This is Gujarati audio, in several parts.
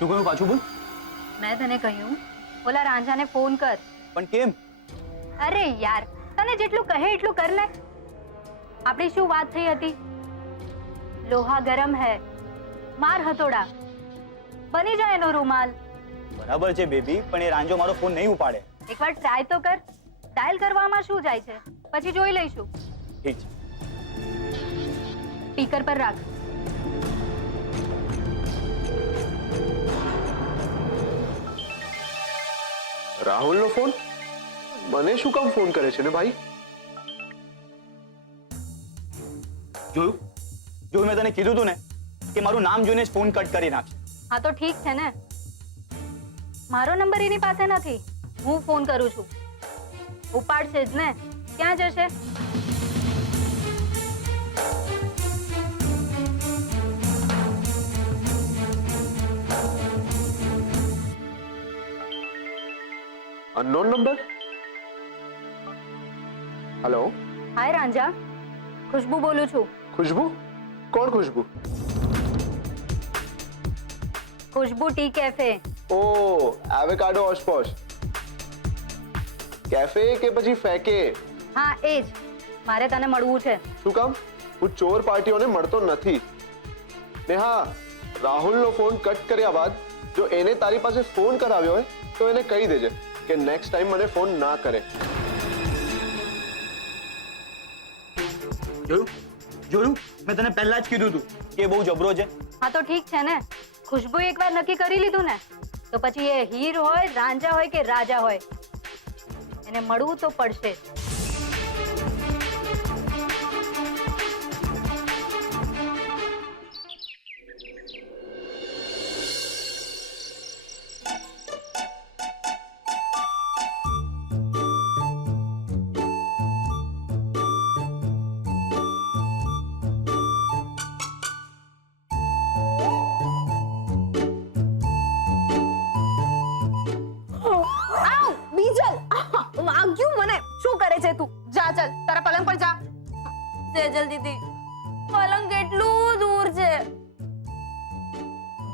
તું કહ્યું પાછું બોલ. મેં તને કહ્યું ઓલા રાંઝાને ફોન કર. પણ કેમ? અરે યાર, તને જેટલું કહે એટલું કર લે. આપણી શું વાત થઈ હતી? લોહા ગરમ હે, માર હથોડા, બની જાય એનો રૂમાલ. બરાબર છે બેબી, પણ એ રાંજો મારો ફોન નહીં ઉપાડે. એકવાર ટ્રાય તો કર. ડાયલ કરવામાં શું જાય છે, પછી જોઈ લઈશું. ઠીક છે. સ્પીકર પર રાખ. રાહુલનો ફોન? મને શું કામ ફોન કરે છે ને ભાઈ? જોયું મેં તને કીધું તું ને કે મારું નામ જોઈને જ ફોન કટ કરી નાખશે. હા તો ઠીક છે ને, મારો નંબર એની પાસે નથી, હું ફોન કરું છું. ઉપાડશે જ ને, ક્યાં જશે? Unknown number. હેલો. હાય રાંઝા, ખુશ્બુ બોલું છું. ખુશ્બુ? કોણ ખુશ્બુ? ખુશ્બુ ટી કેફે. ઓ, એવોકાડો ઓશપોશ કેફે કે પછી ફેકે? હા એ જ. મારે તને મળવું છે. શું કામ? હું ચોર પાર્ટીઓને મળતો નથી. ને હા, રાહુલનો ફોન કટ કર્યા બાદ જો એને તારી પાસે ફોન કરાવ્યો હોય તો એને કહી દેજે કે નેક્સ્ટ ટાઈમ મને ફોન ના કરે. જોયું મેં તને પહેલા જ કીધું તું કે બહુ જબરો છે. હા તો ઠીક છે ને, ખુશ્બુ એકવાર નક્કી કરી લીધું ને તો પછી એ હીર હોય, રાંઝા હોય કે રાજા હોય, એને મળવું તો પડશે. પલંગ પર જા. સેજલ દીદી, પલંગ કેટલું દૂર છે.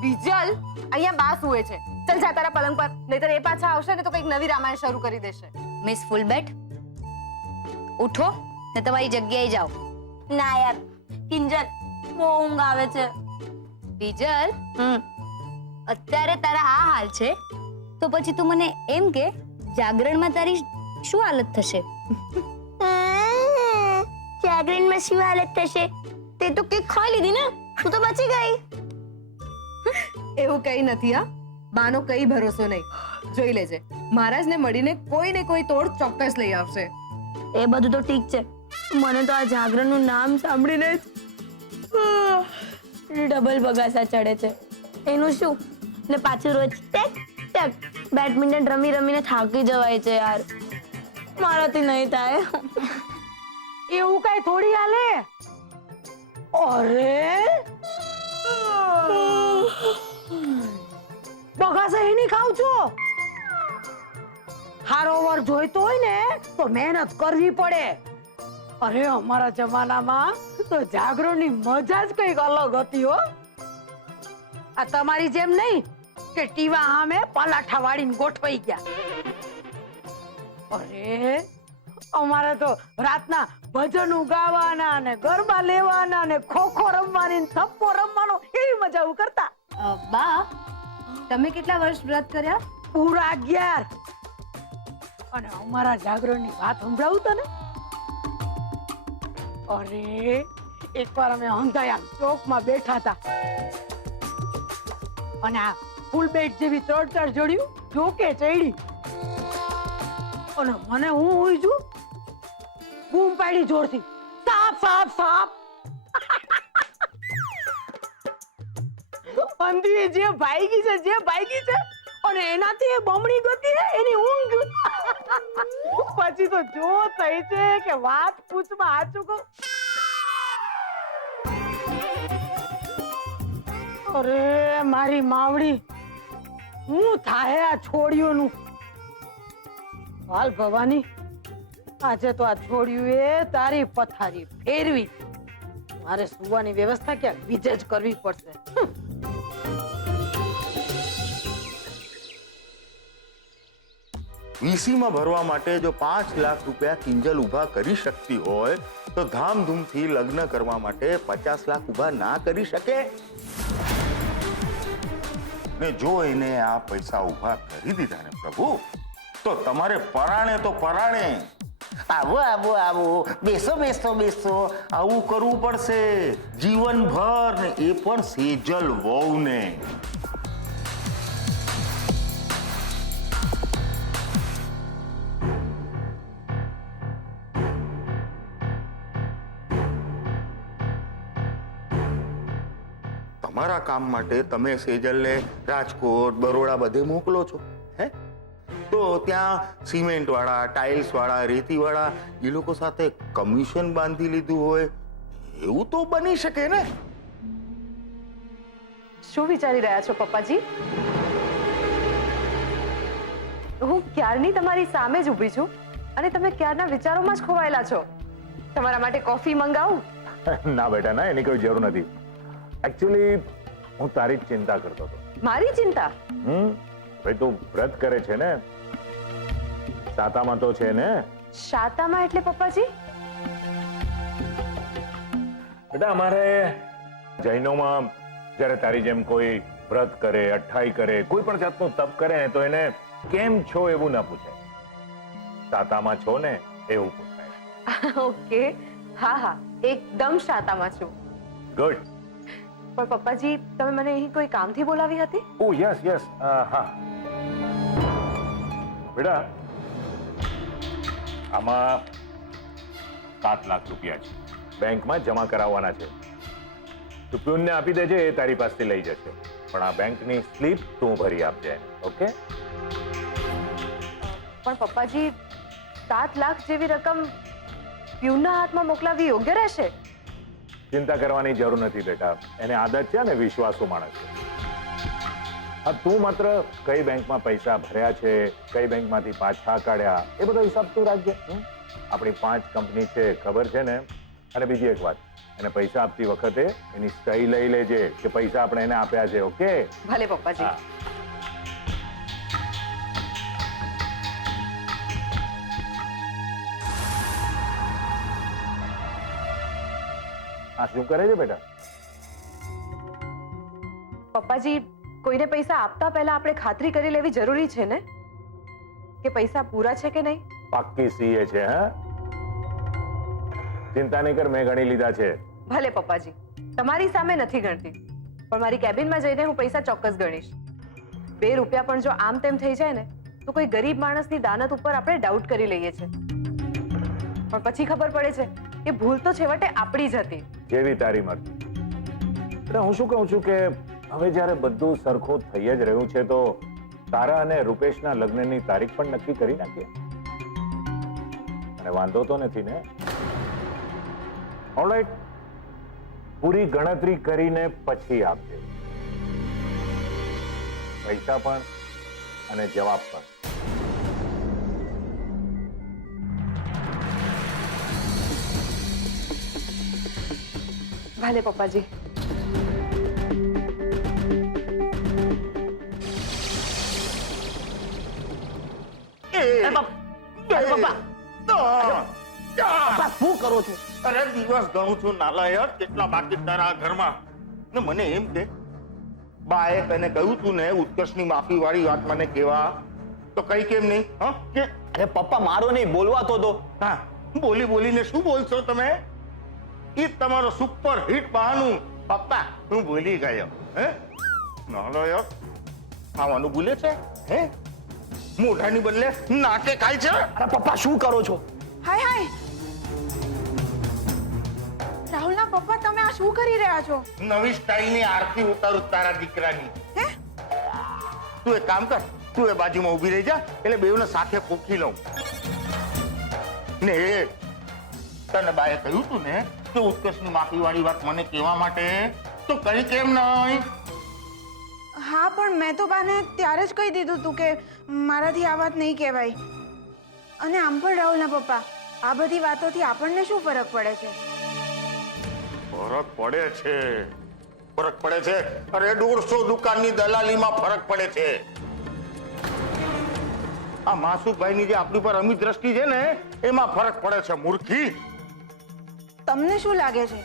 બીજલ, અહીંયા બા સુવે છે. ચલ જા તારા પલંગ પર, નહીતર એ પાછા આવશે ને તો કંઈક નવી રામાયણ શરૂ કરી દેશે. મિસ ફૂલબેટ, ઉઠો ને તમારી જગ્યાએ જાઓ. ના યાર કિંજલ, બહુ ઊંઘ આવે છે. બીજલ, અત્યારે તારા આ હાલ છે તો પછી તું મને એમ કે જાગરણમાં તારી શું હાલત થશે? જાગરણમાં શું હાલત થશે? તે તો કેક ખાઈ લીધી ને, તું તો બચી ગઈ. એવું કઈ નથી. હા, બાનો કઈ ભરોસો નહીં. જોઈ લેજે, મહારાજને મળીને કોઈ ને કોઈ તોડ ચોક્કસ લઈ આવશે. એ બધું તો ઠીક છે, મને તો આ જાગરણનું નામ સાંભળીને જ ડબલ બગાસા ચડે છે. એનું શું ને પાછું રોજ ટેક ટેક બેડમિન્ટન રમી રમીને થાકી જવાય છે યાર. મારાથી નહીં થાય. એવું કઈ થોડી હાલે. અરે બગાસા એની ખાવ છો? હારો વર જોઈતો હોય ને તો મહેનત કરવી પડે. અરે અમારા જમાનામાં તો જાગરણની મજા જ કઈક અલગ હતી હો. આ તમારી જેમ નહીં કે ટીવા સામે પલાઠા વાળીને ગોઠવાઈ ગયા. અરે અમારે તો રાતના ભજનો ગાવાના ને ગરબા લેવાના ને ખોખો રમવાની ને થપ્પો રમવાનો એવી મજા કરતા. બા, તમે કેટલા વર્ષ વ્રત કર્યા? પૂરા 11. અને અમારા જાગરણની વાત સંભળાવું તને. અરે એકવાર અમે હંધાયા ચોકમાં બેઠા હતા અને આ ફૂલ બેટ જેવી 3-4 જોડ્યું જોકે ચડી અને મને હું હોઈ છું બૂમ પાડી જોરથી, સાપ સાપ સાપ. અંધી જે ભાગી છે અને એનાથી એ બમણી ગતિ હે એની ઊંઘ. પછી તો જો થઈ છે કે વાત પૂછમાં હાચું કહું. અરે મારી માવડી, હું થાય આ છોડીઓનું. હાલ ભવાની, આજે તો આ છોડ્યું એ તારી પથારી ફેરવી. મારે સુવાની વ્યવસ્થા ક્યાંક બીજે જ કરવી પડશે. વીસીમાં ભરવા માટે જો 5 લાખ રૂપિયા કિંજલ ઊભા કરી શકતી હોય તો ધામધૂમથી લગ્ન કરવા માટે 50 લાખ ઊભા ના કરી શકે? ને જો એને આ પૈસા ઊભા કરી દીધા ને પ્રભુ, તો તમારે પરાણે તો પરાણે આવો આવો આવો, બેસો બેસો બેસો, આવું કરવું પડશે જીવનભર, ને એ પણ સેજલ વહુને. તમારા કામ માટે તમે સેજલને રાજકોટ, બરોડા બધે મોકલો છો, હે? તો ત્યાં સિમેન્ટ વાળા, ટાઇલ્સ વાળા, રેતી વાળા એ લોકો સાથે કમિશન બાંધી લીધું હોય, એવું તો બની શકે ને? શું વિચારી રહ્યા છો પપ્પાજી? હું ક્યારની તમારી સામે જ ઊભી છું અને તમે ક્યારના વિચારોમાં જ ખોવાયેલા છો. તમારા માટે કોફી મંગાવું? ના બેટા ના, એની કોઈ જરૂર નથી. એકચ્યુઅલી હું તારી જ ચિંતા કરતો હતો. મારી ચિંતા? ભાઈ તું વ્રત કરે છે ને, સાતામાં તો છે ને? શાતામાં એટલે પપ્પાજી? બેટા અમારે જૈનોમાં જ્યારે તારી જેમ કોઈ વ્રત કરે, અઠ્ઠાઈ કરે, કોઈ પણ જાતનું તપ કરે ને તો એને કેમ છો એવું ના પૂછાય, સાતામાં છો ને એવું પૂછાય. ઓકે, હા હા, એકદમ શાતામાં છું. ગુડ. પણ પપ્પાજી, તમે મને અહીં કોઈ કામથી બોલાવી હતી? ઓ યસ યસ, હા બેટા, આમાં 7 લાખ રૂપિયા છે, બેંકમાં જમા કરાવવાના છે. તું પ્યુનને આપી દેજે, એ તારી પાસેથી લઈ જશે, પણ આ બેંકની સ્લીપ તું ભરી આપજે, ઓકે? પણ પપ્પાજી, 7 લાખ જેવી રકમ પ્યુનના હાથમાં મોકલાવી યોગ્ય રહેશે? ચિંતા કરવાની જરૂર નથી બેટા, એને આદત છે ને વિશ્વાસુ માણસ છે. હા, તું માત્ર કઈ બેંકમાં પૈસા ભર્યા છે, કઈ બેંકમાંથી પાછા કાઢ્યા, એ બધો હિસાબ તું રાખજે. આપણી 5 કંપની છે, ખબર છે ને? અને બીજી એક વાત, એને પૈસા આપતી વખતે એની સહી લઈ લેજે કે પૈસા આપણે એને આપ્યા છે, ઓકે? ભલે પપ્પાજી. આ શું કરે છે બેટા? પપ્પાજી, કોઈને પૈસા આપતા પહેલા આપણે ખાતરી કરી લેવી જરૂરી છે ને કે પૈસા પૂરા છે કે નહીં? પાક્કી સીએ છે, હા? ચિંતા નહીં કર, મેં ગણી લીધા છે. ભલે પપ્પાજી, તમારી સામે નથી ગણતી, પણ મારી કેબિનમાં જઈને હું પૈસા ચોક્કસ ગણીશ. 2 રૂપિયા પણ જો આમ તેમ થઈ જાય ને તો કોઈ ગરીબ માણસની દાનત ઉપર આપણે ડાઉટ કરી લઈએ છીએ, પણ પછી ખબર પડે છે કે ભૂલ તો છેવટે આપણી જ હતી. જેવી તારી મરજી. એટલે હું શું કહું છું કે હવે જ્યારે બધું સરખું થઈ જ રહ્યું છે તો તારા અને રૂપેશના લગ્નની તારીખ પણ નક્કી કરી નાખીએ. અને વાંધો તો નથી ને? ઓલરાઈટ, પૂરી ગણતરી કરીને પછી આપજે, પૈસા પણ અને જવાબ પણ. ભલે પપ્પાજી. શું કરો છો? અરે દિવસ ગણું છું નાલાયક, કેટલા બાકી તારા ઘરમાં? ને મને એમ કે બાએ તને કહ્યું તું ને ઉત્કર્ષની માફી વાળી વાત મને કેવા, તો કઈ કેમ નહીં? હા, અરે પપ્પા, મારો નહીં, બોલવા તો દો. હા, બોલી બોલીને શું બોલશો તમે? એ તમારો સુપર હિટ બહાનું. પપ્પા, હું ભૂલી ગયો. હે નાલાયક, ખાવાનું ભૂલે છે? હે મોઢાની બદલે નાકે ખાય છે? અરે પપ્પા, શું કરો છો? હાય હાય, રાહુલના પપ્પા, તમે આ શું કરી રહ્યા છો? નવી સ્ટાઇલની આરતી ઉતારું તારા દીકરાની. હે? તું એક કામ કર, તું એ બાજુમાં ઊભી રહી જા, એટલે બેઉને સાથે પોખી લઉં. ને એ તને બાએ કહ્યું તું ને કે ઉત્કર્ષની માફી વાળી વાત મને કહેવા માટે, તો કઈ કેમ નહીં? હા, પણ મેં તો બાને ત્યારે જ કહી દીધું તું કે મારાથી આ વાત નહીં કહેવાય. અને આમ પણ રાહુલના પપ્પા, આ બધી વાતોથી આપણને શું ફરક પડે છે? ફરક પડે છે, ફરક પડે છે. અરે 150 દુકાનની દલાલીમાં ફરક પડે છે. આ માસુભાઈની જે આપણી પર અમિત દ્રષ્ટિ છે ને એમાં ફરક પડે છે મૂર્ખી. તમને શું લાગે છે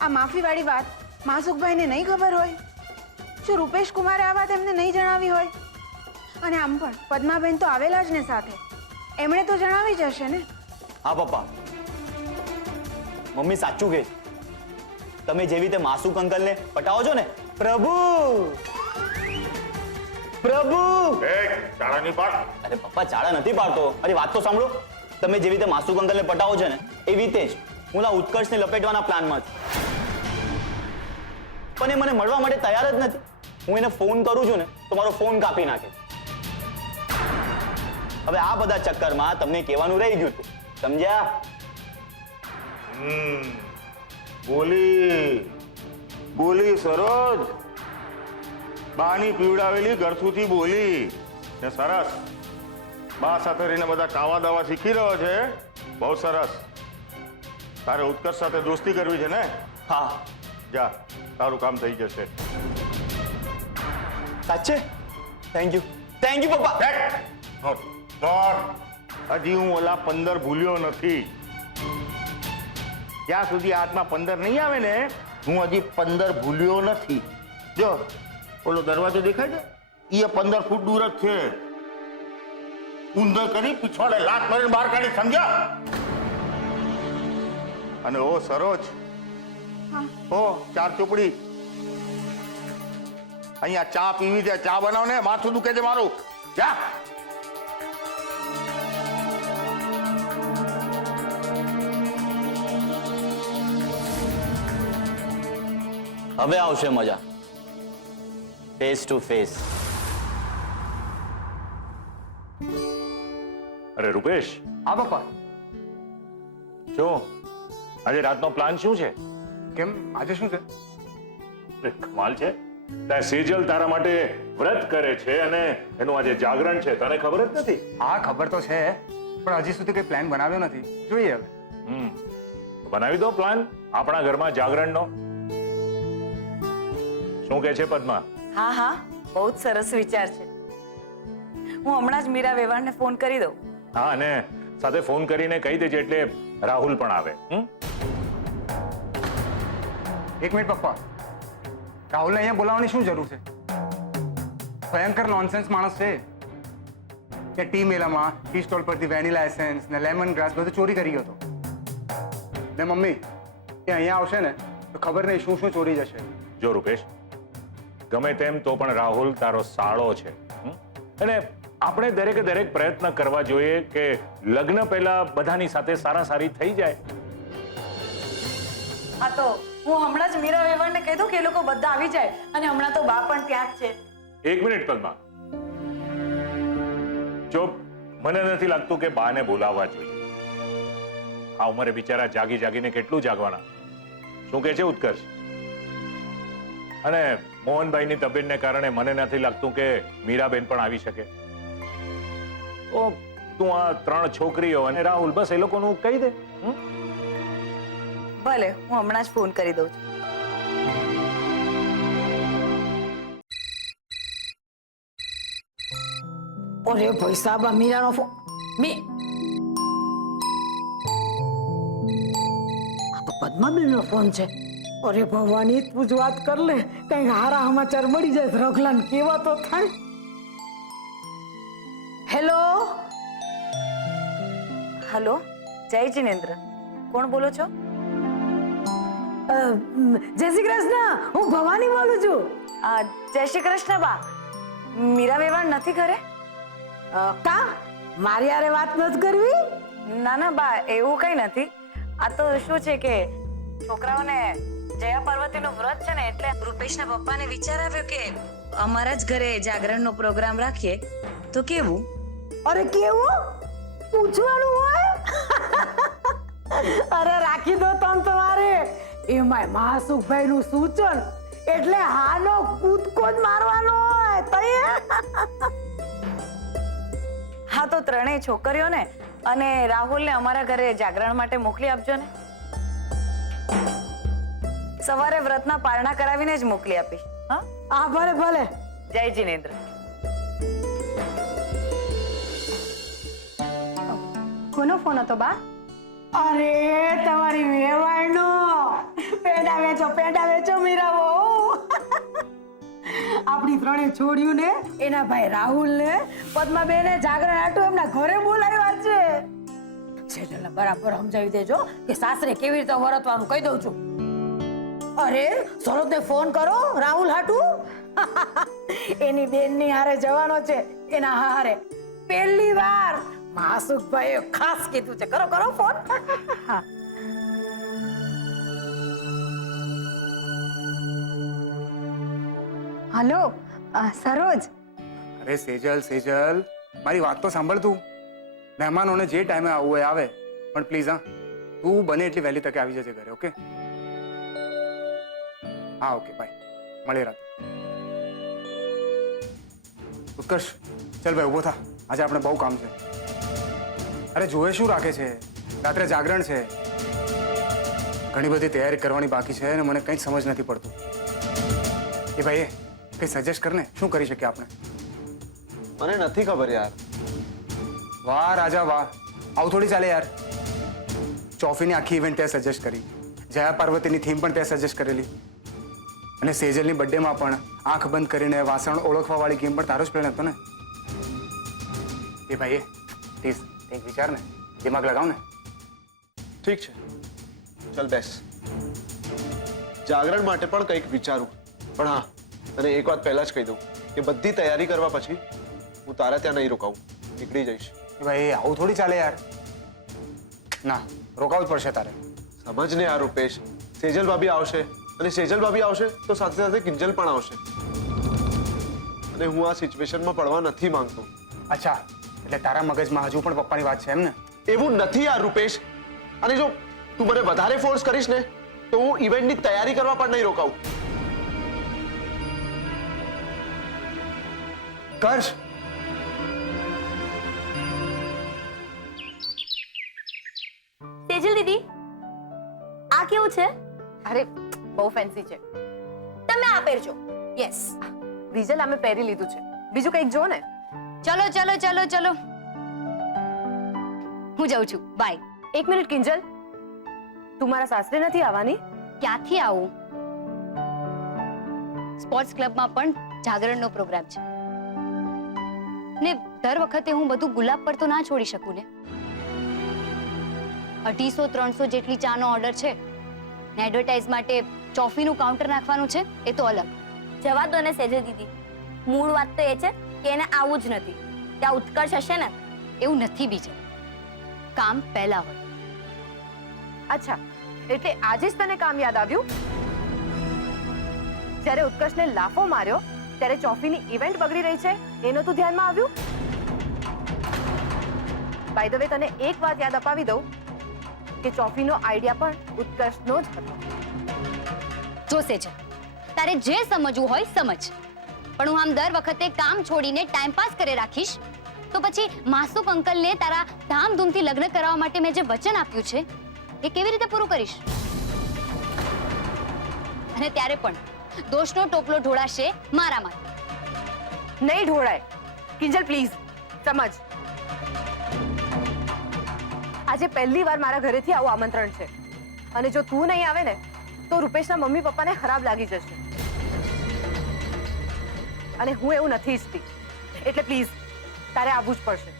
આ માફીવાળી વાત માસુકભાઈને નહીં ખબર હોય? શું રૂપેશ કુમારે આ વાત એમને નહીં જણાવી હોય? અને આમ પણ પદ્માબેન તો આવેલા જ ને સાથે, એમણે તો જણાવી જ હશે ને. હા પપ્પા, મમ્મી સાચું કહે છે. તમે જેવી રીતે માસુક અંકલને પટાવો છો ને, પ્રભુ પ્રભુ. ચાળાની પાડ. અરે પપ્પા ચાળા નથી પાડતો. અરે વાત તો સાંભળો. તમે જેવી રીતે માસુક અંકલને પટાવો છો ને એવી રીતે જ હું આ ઉત્કર્ષને લપેટવાના પ્લાનમાં છું. પણ એ મને મળવા માટે તૈયાર જ નથી. હું એને ફોન કરું છું ને તો મારો ફોન કાપી નાખે. હવે આ બધા ચક્કરમાં તમને કહેવાનું રહી ગયું હતું, સમજ્યા? બોલી સરોજ, બાની પીવડાવેલી ગરથુથી બોલી ને સરસ. બા સાથે રહીને બધા કાવા દાવા શીખી રહ્યો છે. બહુ સરસ. તારે ઉત્કર્ષ સાથે દોસ્તી કરવી છે ને? હા. જા, તારું કામ થઈ જશે. સાચે? થેન્ક યુ પપ્પા. હજી હું ઓલા 15 ભૂલ્યો નથી. જ્યાં સુધી હાથમાં 15 નહીં આવે ને હું હજી 15 ભૂલ્યો નથી. જો ઓલો દરવાજો દેખાય છે એ 15 ફૂટ દૂર જ છે. ઊંધો કરી પીછોડે લાત મારીને બહાર કાઢી, સમજ્યા? અને ઓ સરોજ, ઓ ચાર ચોપડી અહીંયા ચા પીવી છે, ચા બનાવ ને. માથું દુખે છે મારું. જા. હવે આવશે મજા, ફેસ ટુ ફેસ. અરે રૂપેશ. હા પપ્પા. શું આજે રાતનો પ્લાન શું છે? કેમ, આજે શું છે? અરે કમાલ છે. ત્યાં સેજલ તારા માટે વ્રત કરે છે અને એનું આજે જાગરણ છે, તને ખબર જ નથી? હા ખબર તો છે, પણ હજી સુધી કઈ પ્લાન બનાવ્યો નથી. જોઈએ હવે. બનાવી દો પ્લાન આપણા ઘરમાં જાગરણનો. શું કહે છે પદ્મા? હા હા, બહુ જ સરસ વિચાર છે. હું હમણાં જ મીરા વેવાણને ફોન કરી દઉં. હા, અને સાથે ફોન કરીને કહી દેજે એટલે રાહુલ પણ આવે. એક મિનિટ પપ્પા, રાહુલને અહીંયા બોલાવવાની શું જરૂર છે? ભયંકર નોનસેન્સ માણસ છે. કે ટી મેલામાં ટી સ્ટોલ પરથી વેનીલા એસેન્સ ને લેમન ગ્રાસ બધું ચોરી કરી ગયો હતો. ને મમ્મી, એ અહીંયા આવશે ને તો ખબર નહીં શું શું ચોરી જશે. જો રૂપેશ, ગમે તેમ તો પણ રાહુલ તારો સાળો છે અને આપણે દરેકે દરેક પ્રયત્ન કરવા જોઈએ કે લગ્ન પહેલા બધાની સાથે સારાસારી થઈ જાય. હા તો હું હમણાં જ મીરા વેવાણને કહી દઉં કે એ લોકો બધા આવી જાય. અને હમણાં તો બા પણ ત્યાં જ છે. એક મિનિટ પદ્મા, જો મને નથી લાગતું કે બાને બોલાવવા જોઈએ. આ ઉંમરે બિચારા જાગી જાગીને કેટલું જાગવાના. શું કહે છે ઉત્કર્ષ? અને મોહનભાઈની તબિયતને કારણે મને નથી લાગતું કે મીરાબેન પણ આવી શકે. તો તું આ 3 છોકરીઓ અને રાહુલ બસ એ લોકોનું કહી દે. ભલે, હું હમણાં જ ફોન કરી દઉં છું. અરે ભાઈ સાહેબ, આ મીરાનો ફોન. આ તો પદ્માબેનનો ફોન છે. અરે ભવાની, તું જ વાત કર લે, કઈક હારા સમાચાર મળી જાય. રઘલાને કેવા તો થાય. હેલો. હલો, જય જિનેન્દ્ર. કોણ બોલો છો? જય શ્રી કૃષ્ણ, હું ભવાની બોલું છું. જય શ્રી કૃષ્ણ બા. મીરા વેવાણ નથી ઘરે? કા મારી હારે વાત નથી કરવી? ના ના બા, એવું કઈ નથી. આ તો શું છે કે છોકરાઓને જયા પાર્વતીનું વ્રત છે ને એટલે રૂપેશના પપ્પાને વિચાર આવ્યો કે અમારા જ ઘરે જાગરણનો પ્રોગ્રામ રાખીએ તો કેવું? અરે કેવું પૂછવાનું હોય? અરે રાખી દો તમ તમારે. એમાંય મહાસુખભાઈ નું સૂચન એટલે હાનો કૂદકો જ મારવાનો હોય. હા તો 3 છોકરીઓને અને રાહુલને અમારા ઘરે જાગરણ માટે મોકલી આપજો ને. સવારે વ્રતના પારણા કરાવીને જ મોકલી આપીશ. હા ભલે ભલે. જય જિનેન્દ્ર. કોનો ફોન હતો બા? અરે તમારી વેવાણનો પેંડા વેચો મીરા બહુ. આપણી ત્રણે છોડ્યું ને એના ભાઈ રાહુલ ને પદ્માબેને જાગરણ હાટુ એમના ઘરે બોલાવ્યા છે. છેલ્લે બરાબર સમજાવી દેજો કે સાસરે કેવી રીતે વર્તવાનું કહી દઉં છું. અરે સરોજને ફોન કરો રાહુલ હાટુ. એની બેનની હારે જવાનો છે, એના હારે પહેલી વાર. માસુકભાઈએ ખાસ કીધું છે, કરો કરો ફોન. હા હલો સરોજ. અરે સેજલ સેજલ, મારી વાત તો સાંભળ તું. મહેમાનોને જે ટાઈમે આવવું હોય આવે, પણ પ્લીઝ હા તું બને એટલી વહેલી તકે આવી જજે ઘરે. ઓકે? હા ઓકે બાય, મળીએ રાતે. ઉત્કર્ષ ચાલ ભાઈ ઊભો થા, આજે આપણે બહુ કામ છે. અરે જોએ શું રાખે છે, રાત્રે જાગરણ છે, ઘણી બધી તૈયારી કરવાની બાકી છે અને મને કંઈ જ સમજ નથી પડતું. એ ભાઈ કંઈ સજેસ્ટ કર ને, શું કરી શકીએ આપણે? મને નથી ખબર યાર. વાહ રાજા વાહ, આવું થોડી ચાલે યાર. ચોફીની આખી ઇવેન્ટ તે સજેસ્ટ કરી, જયા પાર્વતીની થીમ પણ તે સજેસ્ટ કરેલી, અને સેજલની બર્થડેમાં પણ આંખ બંધ કરીને વાસણ ઓળખવા વાળી ગેમ પણ તારો જ પ્લાન હતો ને. એ ભાઈ પ્લીઝ કંઈક વિચાર ને, દિમાગ લગાવ ને. ઠીક છે, ચાલ બેસ. જાગરણ માટે પણ કંઈક વિચારું, પણ હા તને એક વાત પહેલા જ કહી દઉં કે બધી તૈયારી કરવા પછી હું તારા ત્યાં નહીં રોકાવું, નીકળી જઈશ. એ ભાઈ આવું થોડી ચાલે યાર. ના, રોકાવું જ પડશે તારે. સમજ ને યાર રૂપેશ, સેજલ ભાભી આવશે, અને સેજલ ભાભી આવશે તો સાથે સાથે કિંજલ પણ આવશે, અને હું આ સિચ્યુએશનમાં પડવા નથી માંગતો. અચ્છા, એટલે તારા મગજમાં હજુ પણ પપ્પાની વાત છે એમ ને? એવું નથી યાર રૂપેશ, અને જો તું મને વધારે ફોર્સ કરીશ ને તો હું ઇવેન્ટની તૈયારી કરવા પણ નહીં રોકાવું. કર્ષ, તેજલ દીદી, આ કેવું છે? અરે બહુ ફેન્સી છે. તમે આ પહેરજો. યસ રીજલ, અમે પહેરી લીધું છે, બીજું કંઈક જો ને. ચલો ચલો ચલો ચલો, હું જાઉં છું, બાય. એક મિનિટ કિંજલ, તું મારા સાસરે નથી આવવાની? ક્યાંથી આવું? સ્પોર્ટ્સ ક્લબમાં પણ જાગરણનો પ્રોગ્રામ છે ને દર વખતે હું બધું ગુલાબ પર તો ના છોડી શકું ને. 250-300 જેટલી ચાનો ઓર્ડર છે ને એડવર્ટાઇઝ માટે ચોફીનું કાઉન્ટર નાખવાનું છે, એ તો અલગ. જવા દો ને સેજલ દીદી, મૂળ વાત તો એ છે કે એને આવું જ નથી. ત્યાં ઉત્કર્ષ હશે ને? એવું નથી બીજે, કામ પહેલા હોય. અચ્છા, એટલે આજે જ તને કામ યાદ આવ્યું? જ્યારે ઉત્કર્ષને લાફો માર્યો ત્યારે ચોફીની ઇવેન્ટ બગડી રહી છે એનું તું ધ્યાનમાં આવ્યું? બાય ધ વે તને એક વાત યાદ અપાવી દઉં કે ચોફીનો આઈડિયા પણ ઉત્કર્ષનો જ હતો. જોશે છે, તારે જે સમજવું હોય સમજ, પણ હું આમ દર વખતે કામ છોડીને ટાઈમ પાસ કરે રાખીશ તો પછી માસુક અંકલને તારા ધામધૂમથી લગ્ન કરાવવા માટે મેં જે વચન આપ્યું છે એ કેવી રીતે પૂરું કરીશ? અને ત્યારે પણ દોષનો ટોપલો ઢોળાશે મારા માટે. નહીં ઢોળાય. કિંજલ પ્લીઝ સમજ, આજે પહેલી વાર મારા ઘરેથી આવું આમંત્રણ છે, અને જો તું નહીં આવે ને તો રૂપેશના મમ્મી પપ્પાને ખરાબ લાગી જશે, અને હું એવું નથી ઈચ્છતી. એટલે પ્લીઝ તારે આવવું જ પડશે.